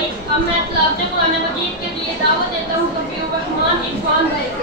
भाई। अब मैं तिलावत कुरान मजीद के लिए दावत देता हूँ कबीर रहमान इरफान भाई को।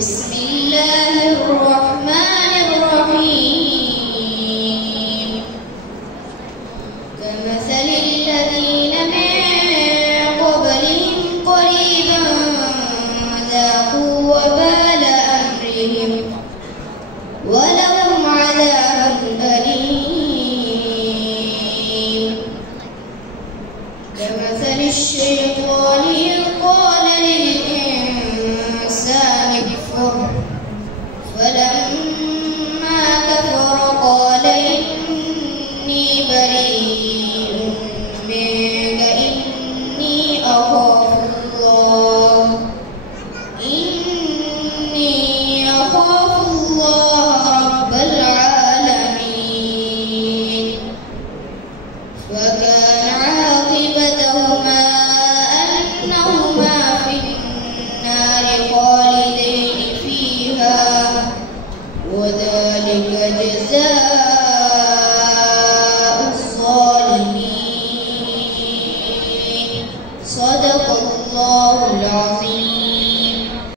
بسم الله الرحمن الرحيم كمثل الذين من قبلهم قريبا ذاقوا وبال أمرهم ولهم عذاب أليم كمثل الشيطان إذ قال للإنسان اكفر فلما كفر قال إني بريء منك إني أخاف الله رب العالمين وكان عاقبتهما أنهما في النار خالدين فيها وذلك جزاء الظالمين صدق الله العظيم.